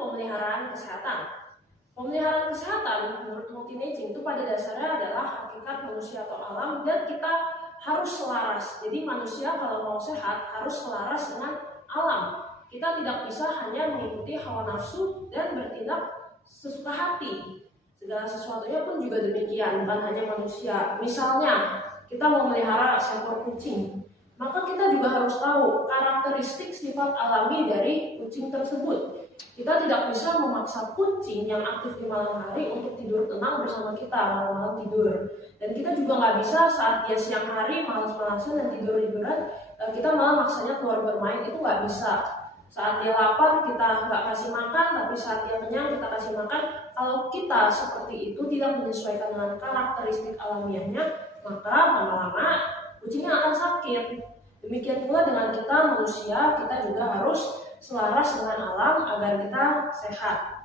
pemeliharaan kesehatan. Pemeliharaan kesehatan menurut multinaging itu pada dasarnya adalah hakikat manusia atau alam, dan kita harus selaras. Jadi manusia kalau mau sehat harus selaras dengan alam. Kita tidak bisa hanya mengikuti hawa nafsu dan bertindak sesuka hati. Segala sesuatunya pun juga demikian, bukan hanya manusia. Misalnya kita mau melihara seekor kucing, maka kita juga harus tahu karakteristik sifat alami dari kucing tersebut. Kita tidak bisa memaksa kucing yang aktif di malam hari untuk tidur tenang bersama kita malam-malam tidur. Dan kita juga nggak bisa saat dia siang hari malas-malasan dan tidur-tiduran, kita malah maksanya keluar bermain, itu nggak bisa. Saat dia lapar kita nggak kasih makan, tapi saat dia kenyang kita kasih makan. Kalau kita seperti itu tidak menyesuaikan dengan karakteristik alamiahnya, maka lama-lama kucingnya akan sakit. Demikian pula dengan kita manusia, kita juga harus selaras dengan alam agar kita sehat.